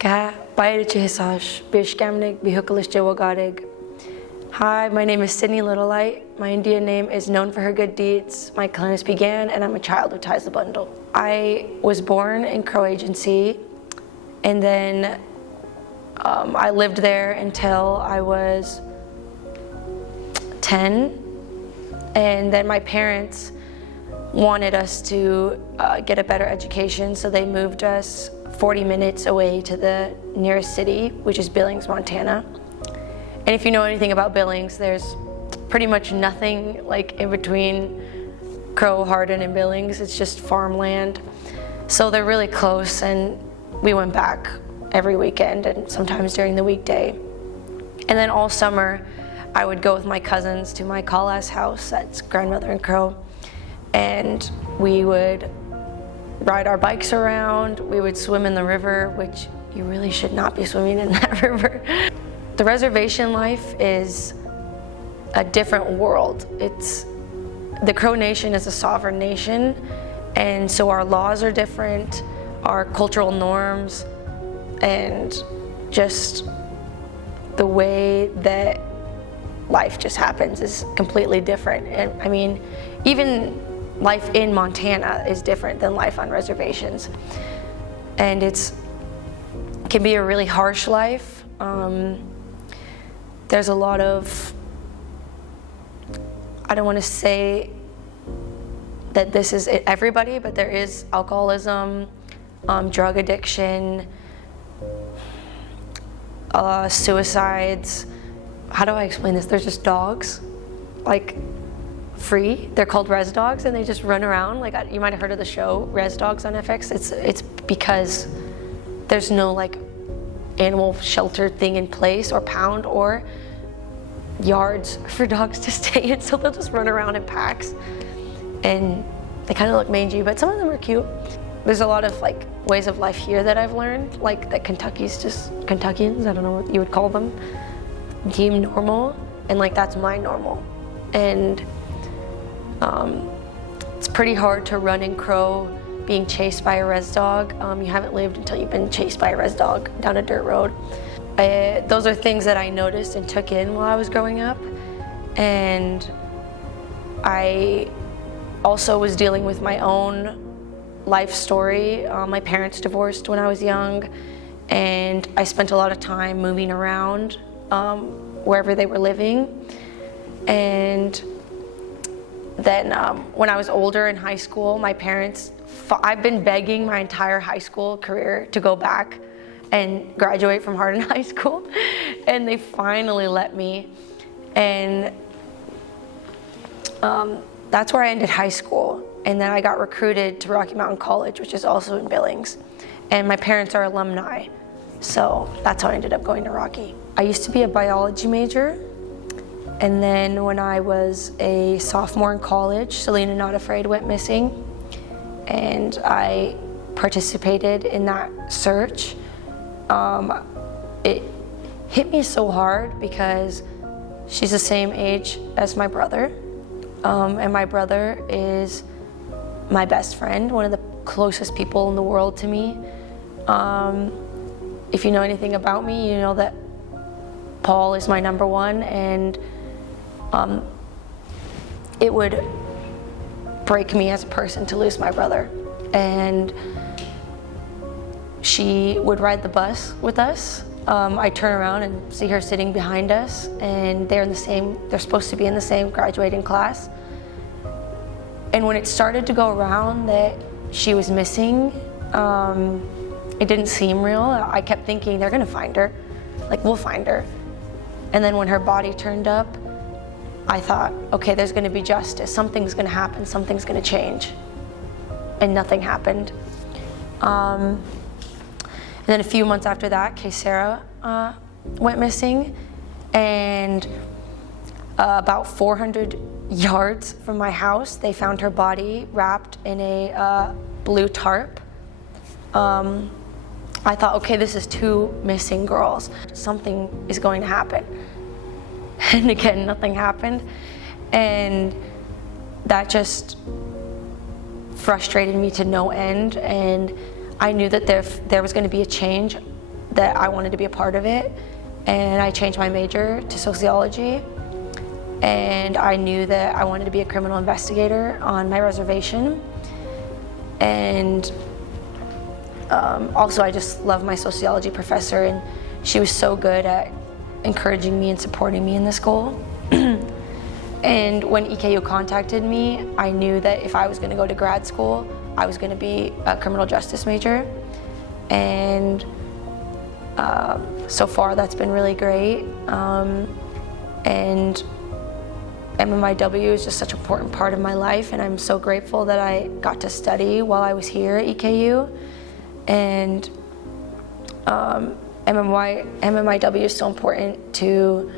Hi, my name is Sydney Littlelight. My Indian name is known for her good deeds. My clan began, and I'm a child who ties the bundle. I was born in Crow Agency, and then I lived there until I was 10, and then my parents wanted us to get a better education, so they moved us 40 minutes away to the nearest city, which is Billings, Montana. And if you know anything about Billings, there's pretty much nothing like in between Crow, Hardin, and Billings. It's just farmland. So they're really close, and we went back every weekend and sometimes during the weekday. And then all summer, I would go with my cousins to my call-ass house, that's grandmother in Crow, and we would ride our bikes around, we would swim in the river, which you really should not be swimming in that river. The reservation life is a different world. The Crow Nation is a sovereign nation, and so our laws are different, our cultural norms, and just the way that life just happens is completely different. And I mean, even life in Montana is different than life on reservations. And it can be a really harsh life. There's a lot of, I don't want to say that this is everybody, but there is alcoholism, drug addiction, suicides. How do I explain this? There's just dogs, like, free. They're called res dogs, and they just run around. Like, you might have heard of the show Res Dogs on FX. It's because there's no like animal shelter thing in place, or pound, or yards for dogs to stay in, so they'll just run around in packs, and they kind of look mangy, but some of them are cute. There's a lot of like ways of life here that I've learned, like that Kentuckians, I don't know what you would call them, deem normal, and like that's my normal. And it's pretty hard to run in Crow being chased by a res dog. You haven't lived until you've been chased by a res dog down a dirt road. Those are things that I noticed and took in while I was growing up. And I also was dealing with my own life story. My parents divorced when I was young, and I spent a lot of time moving around wherever they were living. And then when I was older in high school, my parents, I've been begging my entire high school career to go back and graduate from Hardin High School, and they finally let me. And that's where I ended high school. And then I got recruited to Rocky Mountain College, which is also in Billings. And my parents are alumni, so that's how I ended up going to Rocky. I used to be a biology major. And then when I was a sophomore in college, Selena Not Afraid went missing, and I participated in that search. It hit me so hard because she's the same age as my brother, and my brother is my best friend, one of the closest people in the world to me. If you know anything about me, you know that Paul is my number one, and it would break me as a person to lose my brother. And she would ride the bus with us. I turn around and see her sitting behind us, and they're supposed to be in the same graduating class. And when it started to go around that she was missing, it didn't seem real. I kept thinking, they're gonna find her, like, we'll find her. And then when her body turned up, I thought, okay, there's gonna be justice. Something's gonna happen, something's gonna change. And nothing happened. And then a few months after that, Sarah went missing, and about 400 yards from my house, they found her body wrapped in a blue tarp. I thought, okay, this is 2 missing girls. Something is going to happen. And again, nothing happened. And that just frustrated me to no end. And I knew that there was going to be a change that I wanted to be a part of it, and I changed my major to sociology. And I knew that I wanted to be a criminal investigator on my reservation. And also I just love my sociology professor, and she was so good at encouraging me and supporting me in this goal. And when EKU contacted me, I knew that if I was going to go to grad school, I was going to be a criminal justice major. And so far that's been really great. And MMIW is just such an important part of my life, and I'm so grateful that I got to study while I was here at EKU. And MMIW is so important to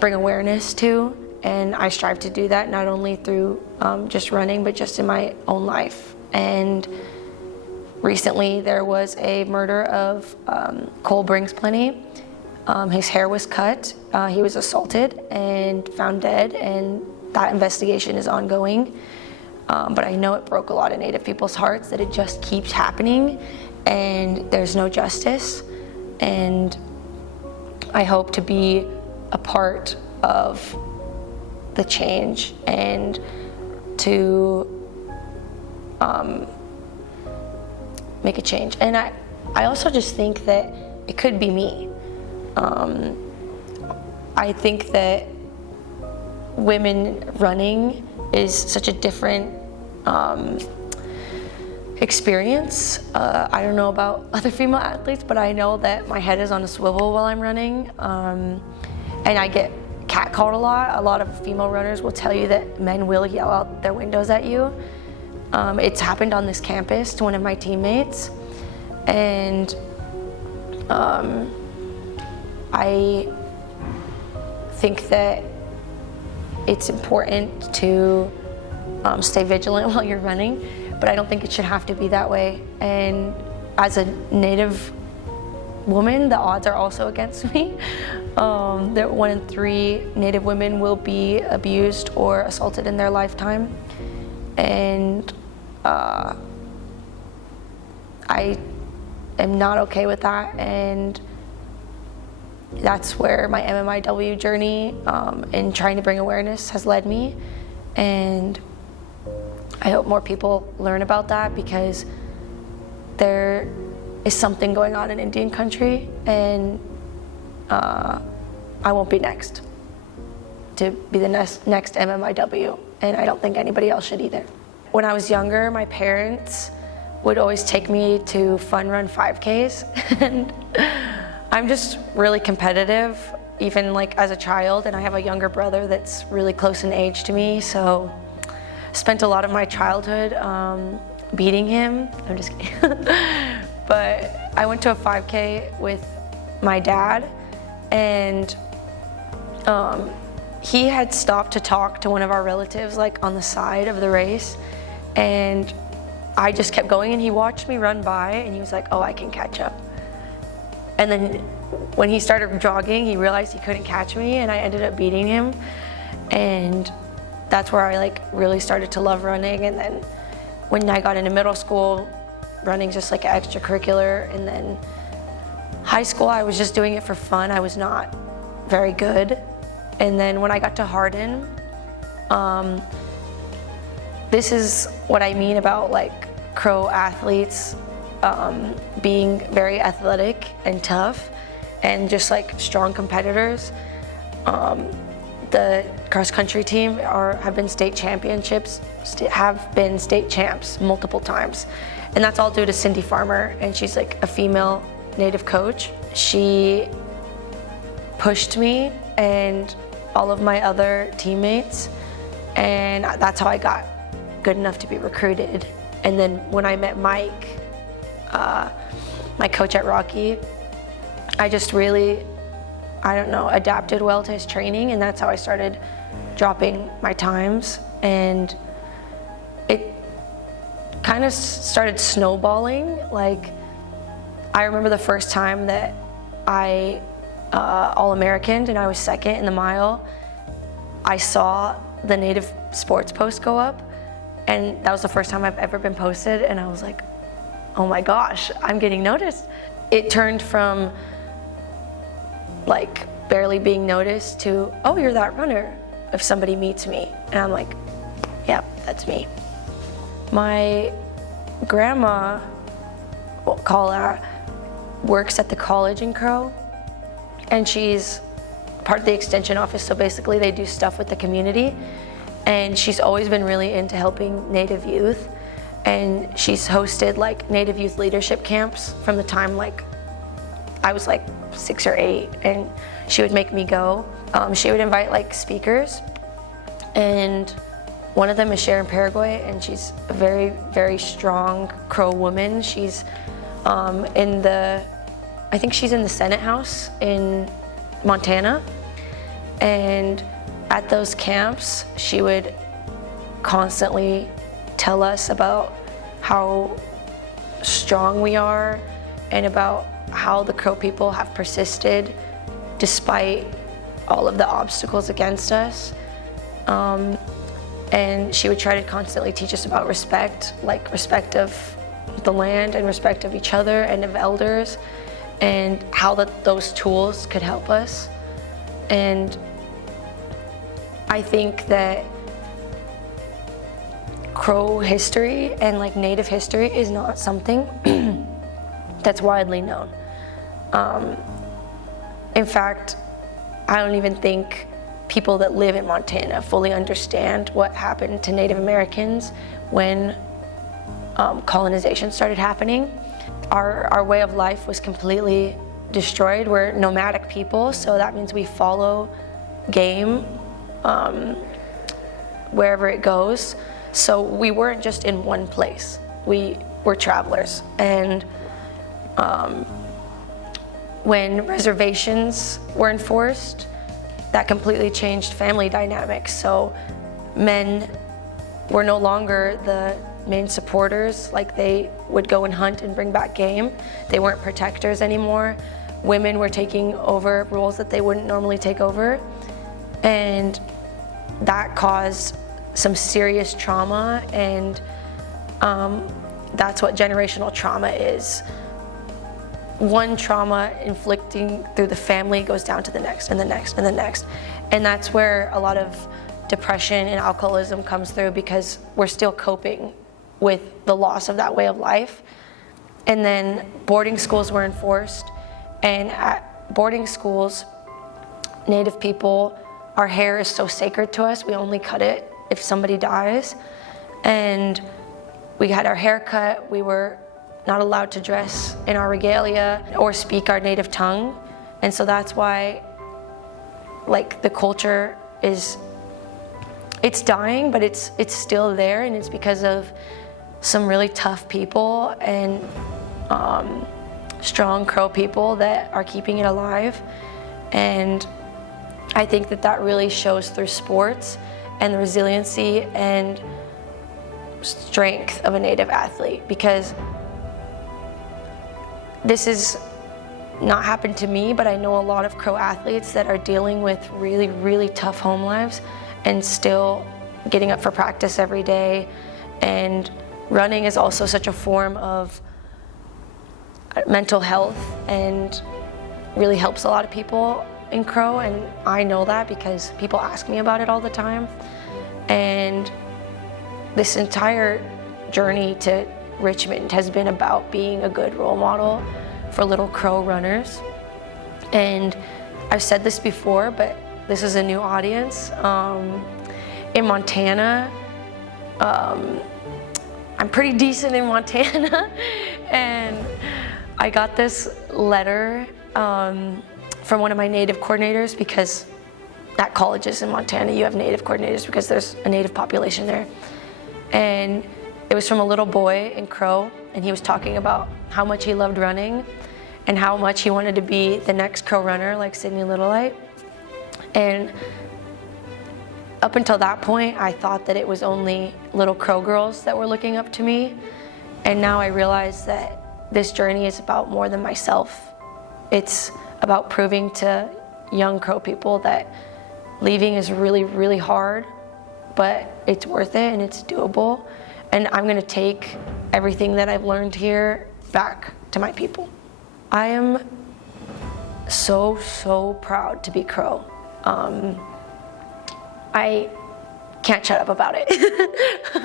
bring awareness to, and I strive to do that not only through just running, but just in my own life. And recently there was a murder of Cole Plenty. His hair was cut, he was assaulted and found dead, and that investigation is ongoing. But I know it broke a lot of Native people's hearts that it just keeps happening and there's no justice. And I hope to be a part of the change and to make a change. And I also just think that it could be me. I think that women running is such a different experience. I don't know about other female athletes, but I know that my head is on a swivel while I'm running. And I get catcalled a lot. A lot of female runners will tell you that men will yell out their windows at you. It's happened on this campus to one of my teammates. And I think that it's important to stay vigilant while you're running, but I don't think it should have to be that way. And as a Native woman, the odds are also against me. That 1 in 3 Native women will be abused or assaulted in their lifetime. And I am not okay with that, and that's where my MMIW journey in trying to bring awareness has led me. And I hope more people learn about that, because there is something going on in Indian country, and I won't be next to be the next MMIW, and I don't think anybody else should either. When I was younger, my parents would always take me to fun run 5Ks, and I'm just really competitive, even like as a child, and I have a younger brother that's really close in age to me, so spent a lot of my childhood beating him. I'm just kidding. But I went to a 5K with my dad, and he had stopped to talk to one of our relatives like on the side of the race, and I just kept going, and he watched me run by, and he was like, oh, I can catch up. And then when he started jogging, he realized he couldn't catch me, and I ended up beating him. And that's where I like really started to love running. And then when I got into middle school, running's just like an extracurricular. And then high school, I was just doing it for fun. I was not very good. And then when I got to Hardin, this is what I mean about like Crow athletes being very athletic and tough and just like strong competitors. The cross country team have been state championships, have been state champs multiple times. And that's all due to Cindy Farmer, and she's like a female Native coach. She pushed me and all of my other teammates, and that's how I got good enough to be recruited. And then when I met Mike, my coach at Rocky, I just really, I don't know, adapted well to his training, and that's how I started dropping my times. And it kind of started snowballing. Like, I remember the first time that I All-Americaned and I was second in the mile, I saw the Native sports post go up, and that was the first time I've ever been posted, and I was like, oh my gosh, I'm getting noticed. It turned from like barely being noticed to, oh, you're that runner, if somebody meets me. And I'm like, yeah, that's me. My grandma, we'll call her, works at the college in Crow, and she's part of the extension office, so basically they do stuff with the community, and she's always been really into helping Native youth, and she's hosted like Native youth leadership camps from the time like I was like 6 or 8, and she would make me go. She would invite like speakers, and one of them is Sharon Paraguay, and she's a very, very strong Crow woman. She's I think she's in the Senate House in Montana, and at those camps, she would constantly tell us about how strong we are and about how the Crow people have persisted despite all of the obstacles against us. And she would try to constantly teach us about respect, like respect of the land and respect of each other and of elders, and how those tools could help us. And I think that Crow history and like Native history is not something that's widely known. In fact, I don't even think people that live in Montana fully understand what happened to Native Americans when colonization started happening. Our way of life was completely destroyed. We're nomadic people, so that means we follow game wherever it goes. So we weren't just in one place. We were travelers. And when reservations were enforced, that completely changed family dynamics. So men were no longer the main supporters, like they would go and hunt and bring back game. They weren't protectors anymore. Women were taking over roles that they wouldn't normally take over. And that caused some serious trauma, and that's what generational trauma is. One trauma inflicting through the family goes down to the next and the next and the next. And that's where a lot of depression and alcoholism comes through, because we're still coping with the loss of that way of life. And then boarding schools were enforced, and at boarding schools, Native people, our hair is so sacred to us, we only cut it if somebody dies. And we had our hair cut, we were not allowed to dress in our regalia or speak our native tongue. And so that's why like the culture it's dying, but it's still there, and it's because of some really tough people and strong Crow people that are keeping it alive. And I think that really shows through sports and the resiliency and strength of a Native athlete, because this has not happened to me, but I know a lot of Crow athletes that are dealing with really, really tough home lives and still getting up for practice every day. And running is also such a form of mental health and really helps a lot of people in Crow, and I know that because people ask me about it all the time. And this entire journey to Richmond has been about being a good role model for little Crow runners. And I've said this before, but this is a new audience. In Montana, I'm pretty decent in Montana, and I got this letter from one of my Native coordinators, because at colleges in Montana you have Native coordinators because there's a Native population there. And it was from a little boy in Crow, and he was talking about how much he loved running and how much he wanted to be the next Crow runner like Sydney Littlelight. And up until that point, I thought that it was only little Crow girls that were looking up to me. And now I realize that this journey is about more than myself. It's about proving to young Crow people that leaving is really, really hard, but it's worth it and it's doable. and I'm gonna take everything that I've learned here back to my people. I am so proud to be Crow. I can't shut up about it.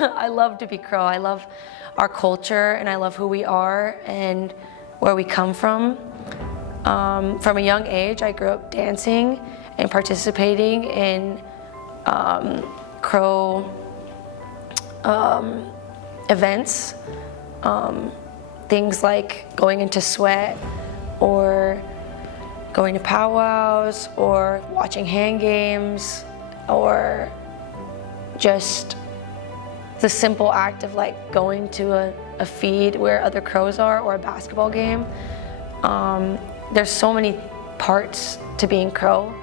I love to be Crow. I love our culture, and I love who we are and where we come from. From a young age, I grew up dancing and participating in Crow events. Things like going into sweat, or going to powwows, or watching hand games, or just the simple act of like going to a feed where other crows are, or a basketball game. There's so many parts to being Crow,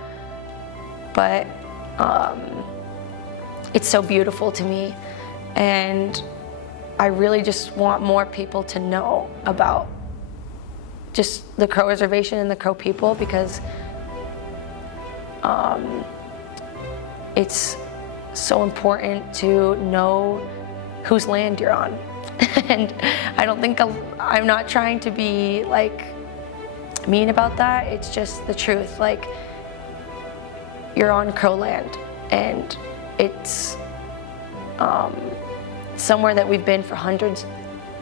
but it's so beautiful to me, and I really just want more people to know about just the Crow Reservation and the Crow people, because it's so important to know whose land you're on. And I don't think I'm not trying to be like mean about that. It's just the truth. Like, you're on Crow land, and it's somewhere that we've been for hundreds,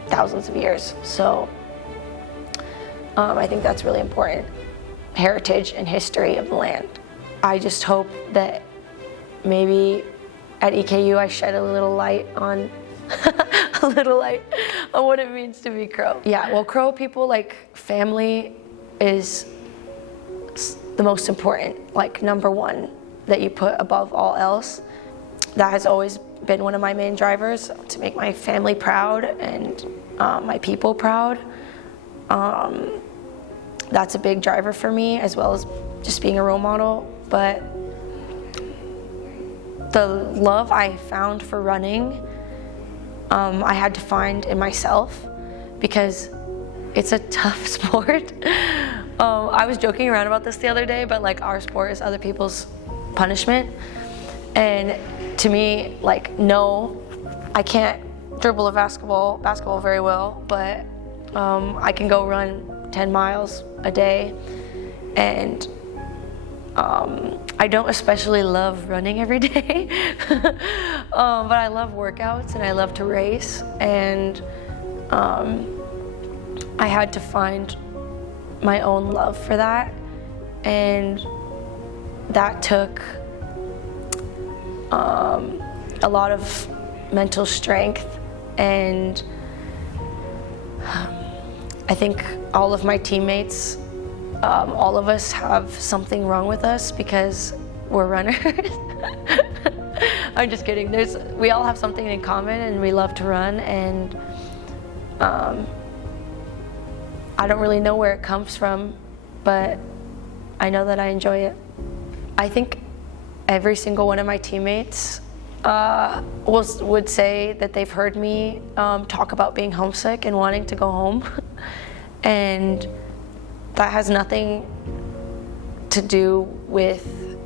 thousands of years. So I think that's really important. Heritage and history of the land. I just hope that maybe at EKU I shed a little light on what it means to be Crow. Yeah, well, Crow people, like, family is the most important, like, number one that you put above all else. That has always been one of my main drivers, to make my family proud and my people proud. That's a big driver for me, as well as just being a role model. But the love I found for running, I had to find in myself, because it's a tough sport. I was joking around about this the other day, but like, our sport is other people's punishment. And to me, like, no, I can't dribble a basketball very well, but I can go run 10 miles a day. And I don't especially love running every day, but I love workouts and I love to race. And I had to find my own love for that, and that took a lot of mental strength. And I think all of my teammates, all of us have something wrong with us because we're runners. I'm just kidding. We all have something in common, and we love to run, and I don't really know where it comes from, but I know that I enjoy it. I think every single one of my teammates would say that they've heard me talk about being homesick and wanting to go home. And that has nothing to do with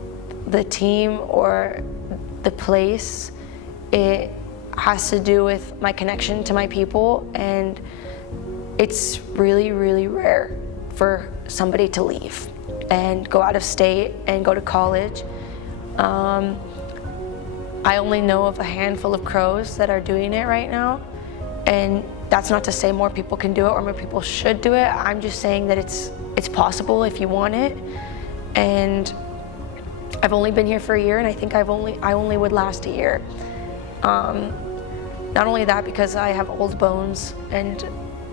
the team or the place. It has to do with my connection to my people, and it's really, really rare for somebody to leave and go out of state and go to college. I only know of a handful of Crows that are doing it right now, and that's not to say more people can do it or more people should do it. I'm just saying that it's possible if you want it. And I've only been here for a year, and I think I only would last a year. Not only that, because I have old bones and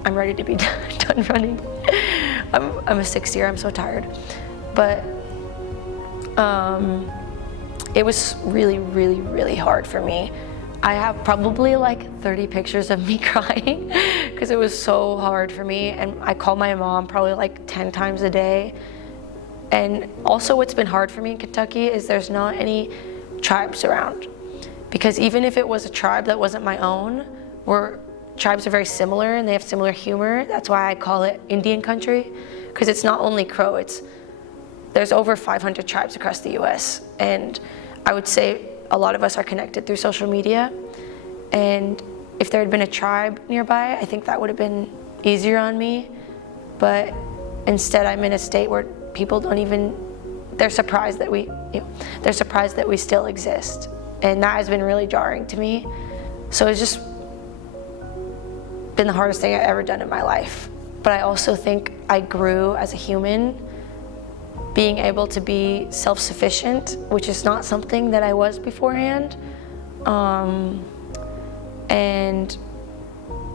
I'm ready to be done running. I'm a sixth year, I'm so tired. But it was really, really, really hard for me. I have probably like 30 pictures of me crying because it was so hard for me. And I call my mom probably like 10 times a day. And also what's been hard for me in Kentucky is there's not any tribes around. Because even if it was a tribe that wasn't my own, tribes are very similar and they have similar humor. That's why I call it Indian country, because it's not only Crow, there's over 500 tribes across the US. And I would say a lot of us are connected through social media. And If there had been a tribe nearby, I think that would have been easier on me. But instead, I'm in a state where people don't even, they're surprised that they're surprised that we still exist. And that has been really jarring to me. So it's just been the hardest thing I've ever done in my life. But I also think I grew as a human, being able to be self-sufficient, which is not something that I was beforehand. And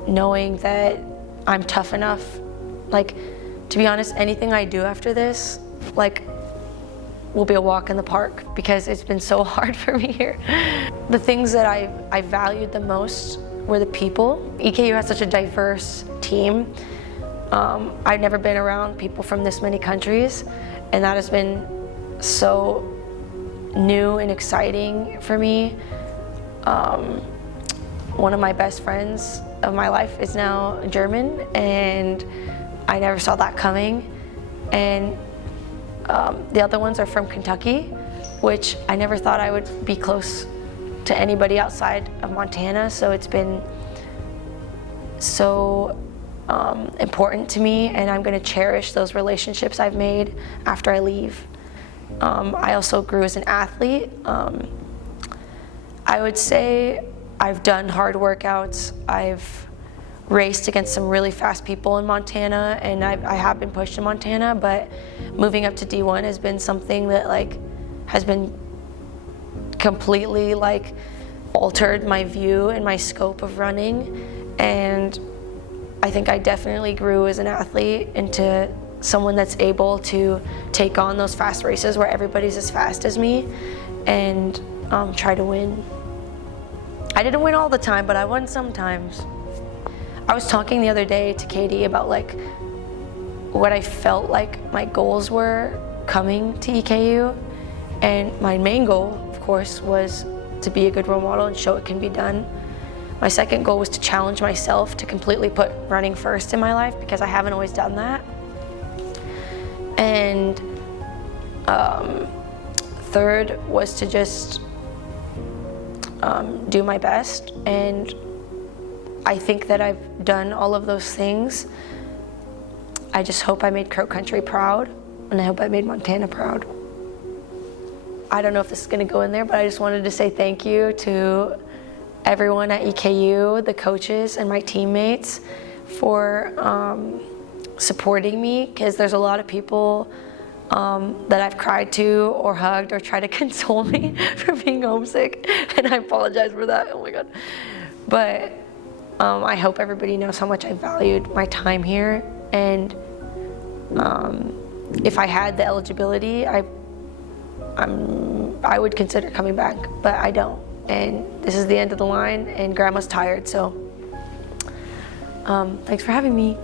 knowing that I'm tough enough. Like, to be honest, anything I do after this, like, will be a walk in the park because it's been so hard for me here. The things that I valued the most were the people. EKU has such a diverse team. I've never been around people from this many countries, and that has been so new and exciting for me. One of my best friends of my life is now German, and I never saw that coming. And the other ones are from Kentucky, which I never thought I would be close to anybody outside of Montana, so it's been so important to me, and I'm going to cherish those relationships I've made after I leave. I also grew as an athlete. I would say I've done hard workouts. I've raced against some really fast people in Montana, and I have been pushed in Montana, but moving up to D1 has been something that has been completely altered my view and my scope of running. And I think I definitely grew as an athlete into someone that's able to take on those fast races where everybody's as fast as me and try to win. I didn't win all the time, but I won sometimes. I was talking the other day to Katie about what I felt like my goals were coming to EKU, and my main goal, of course, was to be a good role model and show it can be done. My second goal was to challenge myself to completely put running first in my life, because I haven't always done that. And third was to just do my best, and I think that I've done all of those things. I just hope I made Crow Country proud, and I hope I made Montana proud. I don't know if this is going to go in there, but I just wanted to say thank you to everyone at EKU, the coaches and my teammates, for supporting me, because there's a lot of people that I've cried to or hugged or tried to console me for being homesick, and I apologize for that, oh my God. But I hope everybody knows how much I valued my time here, and if I had the eligibility, I would consider coming back, but I don't. And this is the end of the line, and Grandma's tired, so thanks for having me.